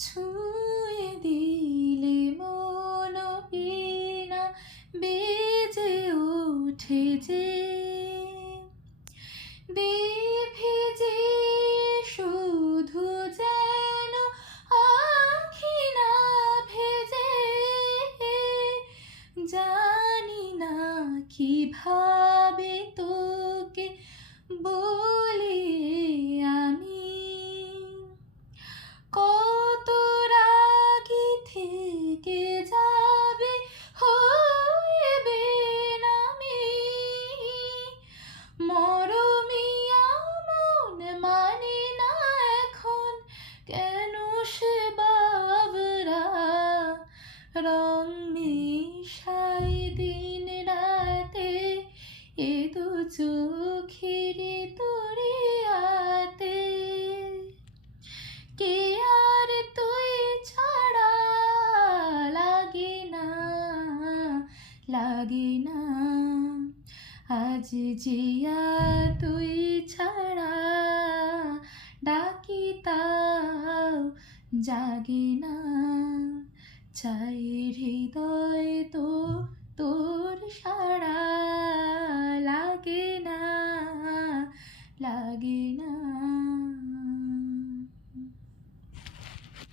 ছুঁয়ে দিলে মন বীণা বেজে ওঠে যে ভিজে শুধু যেন আখি না ভেজে জানি না কিভাবে তোকে বলি আমি কত রাগি থেকে যাবে হয়ে বেনামি মরমিয়া মন মানে না এখন কেন সে বাবরা রং মিশাই দিন রাতে এ দু চোখের তরিয়াতে কে আর তুই ছাড়া লাগে না লাগে না আজ জিয়া তুই ছাড়া ডাকি তাও জাগে না চাই হৃদয়